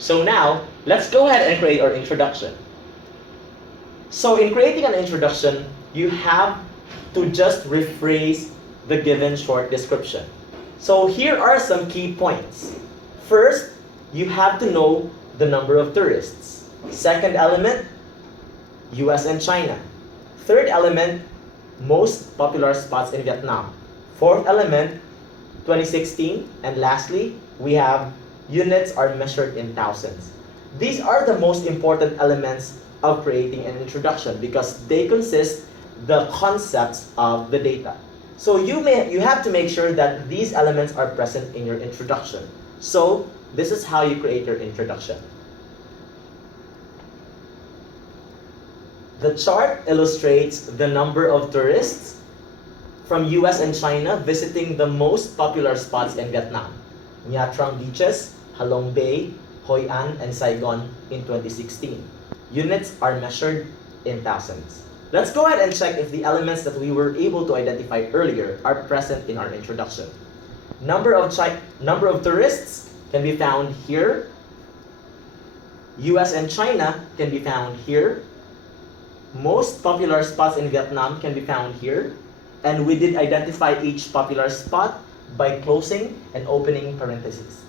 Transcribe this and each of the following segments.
So now, let's go ahead and create our introduction. So in creating an introduction, you have to just rephrase the given short description. So here are some key points. First, you have to know the number of tourists. Second element, US and China. Third element, most popular spots in Vietnam. Fourth element, 2016. And lastly, we have units are measured in thousands. These are the most important elements of creating an introduction because they consist the concepts of the data. So you have to make sure that these elements are present in your introduction. So this is how you create your introduction. The chart illustrates the number of tourists from US and China visiting the most popular spots in Vietnam. Nha Trang beaches, Halong Bay, Hoi An, and Saigon in 2016. Units are measured in thousands. Let's go ahead and check if the elements that we were able to identify earlier are present in our introduction. Number of tourists can be found here. US and China can be found here. Most popular spots in Vietnam can be found here. And we did identify each popular spot by closing and opening parentheses.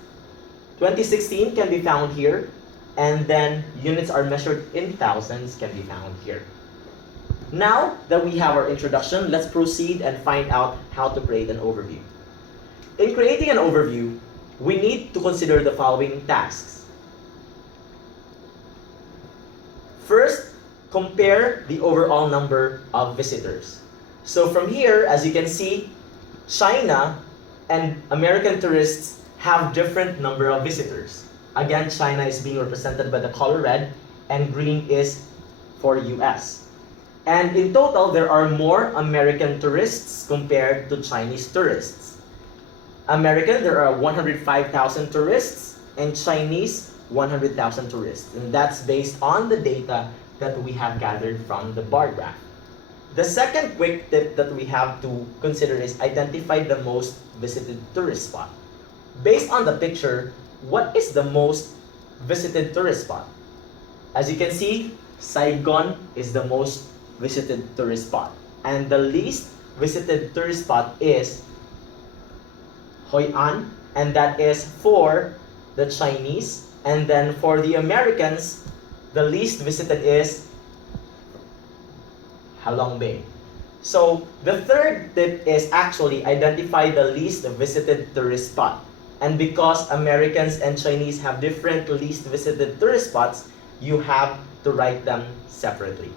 2016 can be found here. And then units are measured in thousands can be found here. Now that we have our introduction, let's proceed and find out how to create an overview. In creating an overview, we need to consider the following tasks. First, compare the overall number of visitors. So from here, as you can see, China and American tourists have different number of visitors. Again, China is being represented by the color red, and green is for US. And in total, there are more American tourists compared to Chinese tourists. American, there are 105,000 tourists, and Chinese, 100,000 tourists. And that's based on the data that we have gathered from the bar graph. The second quick tip that we have to consider is identify the most visited tourist spot. Based on the picture, what is the most visited tourist spot? As you can see, Saigon is the most visited tourist spot. And the least visited tourist spot is Hoi An, and that is for the Chinese. And then for the Americans, the least visited is Halong Bay. So the third tip is actually identify the least visited tourist spot. And because Americans and Chinese have different least visited tourist spots, you have to write them separately.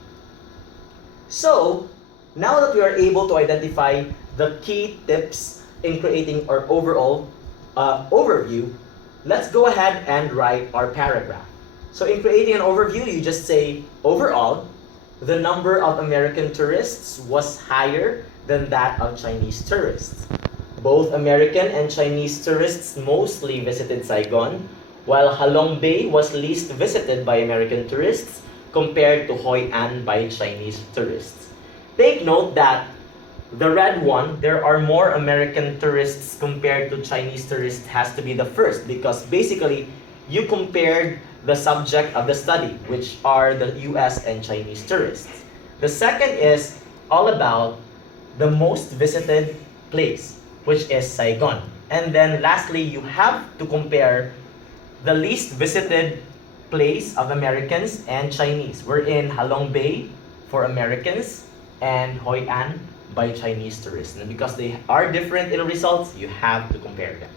So now that we are able to identify the key tips in creating our overall overview, let's go ahead and write our paragraph. So in creating an overview, you just say, overall, the number of American tourists was higher than that of Chinese tourists. Both American and Chinese tourists mostly visited Saigon, while Halong Bay was least visited by American tourists compared to Hoi An by Chinese tourists. Take note that the red one, there are more American tourists compared to Chinese tourists, has to be the first because basically you compared the subject of the study, which are the US and Chinese tourists. The second is all about the most visited place, which is Saigon. And then lastly, you have to compare the least visited place of Americans and Chinese. We're in Halong Bay for Americans and Hoi An by Chinese tourists. And because they are different in results, you have to compare them.